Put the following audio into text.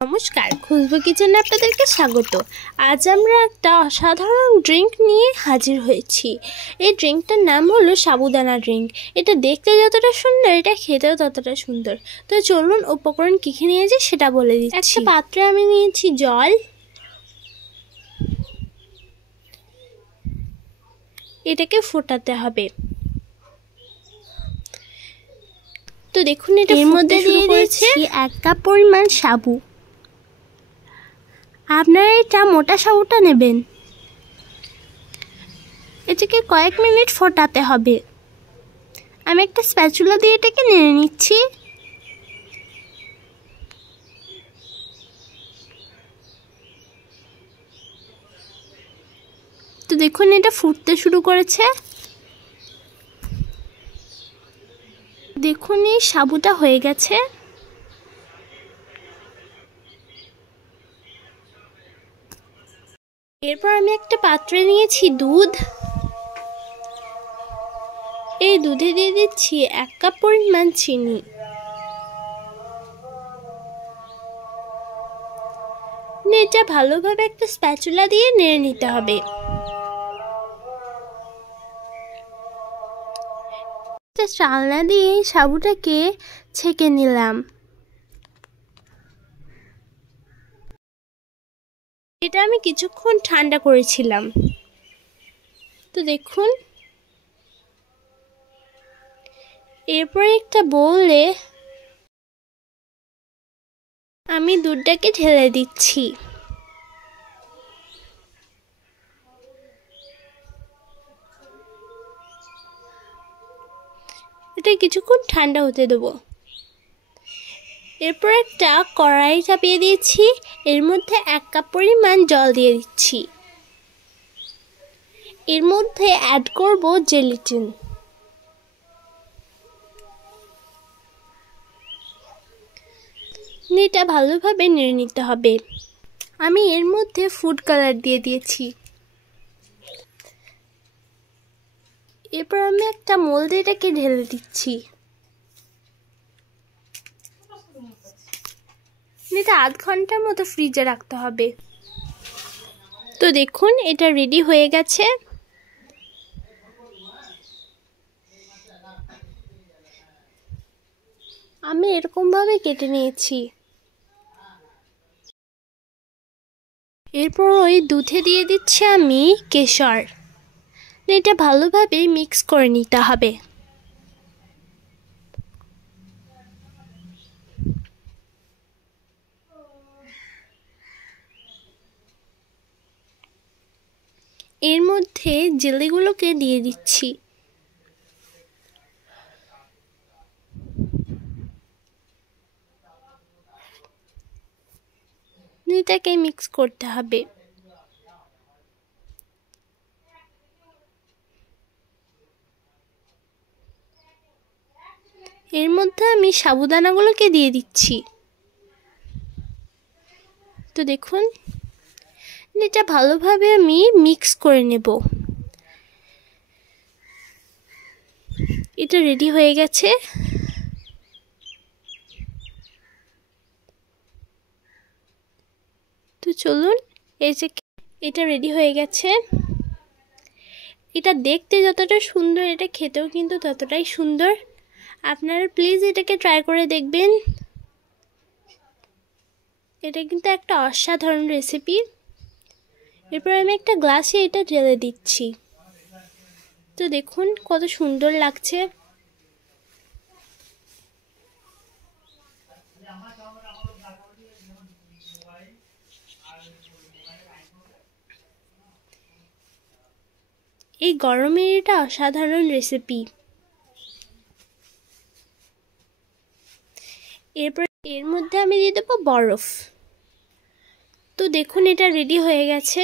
নমস্কার, খুশবু কিচেনে আপনাদেরকে স্বাগত। আজ আমরা একটা অসাধারণ ড্রিঙ্ক নিয়ে হাজির হয়েছি। এই ড্রিঙ্কটার নাম হলো সাবুদানা ড্রিঙ্ক। এটা দেখতে যতটা সুন্দর, এটা খেতেও ততটা সুন্দর। তো চলুন উপকরণ কী কী নিয়েছি সেটা বলে দিচ্ছি। একটা পাত্রে আমি নিয়েছি জল, এটাকে ফোটাতে হবে। তো দেখুন, এটা এর মধ্যে দিয়ে দিয়েছি 1 কাপ পরিমাণ সাবু। আপনারা এটা মোটা সাবুটা নেবেন। এটাকে কয়েক মিনিট ফোটাতে হবে। আমি একটা স্প্যাচুলা দিয়ে এটাকে নেড়ে নিচ্ছি। তো দেখুন, এটা ফুটতে শুরু করেছে। দেখুন, এই সাবুটা হয়ে গেছে। এরপর আমি একটা পাত্রে নিয়েছি দুধ। এই দুধে দিয়ে দিচ্ছি 1 কাপ পরিমাণ চিনি। এটা ভালোভাবে একটা স্প্যাচুলা দিয়ে নেড়ে নিতে হবে। চালনা দিয়ে সাবুটাকে ছেঁকে নিলাম। এটা আমি কিছুক্ষণ ঠান্ডা করেছিলাম। তো দেখুন, এরপরে একটা বোলে আমি দুধটাকে ঢেলে দিচ্ছি। এটা কিছুক্ষণ ঠান্ডা হতে দেবো। এরপর একটা কড়াই চাপিয়ে দিয়েছি। এর মধ্যে 1 কাপ পরিমাণ জল দিয়ে দিচ্ছি। এর মধ্যে অ্যাড করব জেলিটিন। এটা ভালোভাবে নেড়ে নিতে হবে। আমি এর মধ্যে ফুড কালার দিয়ে দিয়েছি। এরপর আমি একটা মোল্ডে এটাকে ঢেলে দিচ্ছি। এটা আধ ঘন্টার মতো ফ্রিজে রাখতে হবে। তো দেখুন, এটা রেডি হয়ে গেছে। আমি এরকমভাবে কেটে নিয়েছি। এরপর ওই দুধে দিয়ে দিচ্ছি আমি কেশর। এটা ভালোভাবে মিক্স করে নিতে হবে। এর মধ্যে জেলিগুলোকে দিয়ে দিচ্ছি। এটাকে মিক্স করতে হবে। এর মধ্যে আমি সাবুদানাগুলোকে দিয়ে দিচ্ছি। তো দেখুন, এটা ভালোভাবে আমি মিক্স করে নেব। এটা রেডি হয়ে গেছে। তো চলুন, এই যে এটা রেডি হয়ে গেছে। এটা দেখতে যতটা সুন্দর, এটা খেতেও কিন্তু ততটাই সুন্দর। আপনারা প্লিজ এটাকে ট্রাই করে দেখবেন। এটা কিন্তু একটা অসাধারণ রেসিপি। এরপর আমি একটা গ্লাসে এটা ঢেলে দিচ্ছি। তো দেখুন কত সুন্দর লাগছে। এই গরমে এটা অসাধারণ রেসিপি। এরপর এর মধ্যে আমি দিয়ে দেবো বরফ। তো দেখুন, এটা রেডি হয়ে গেছে।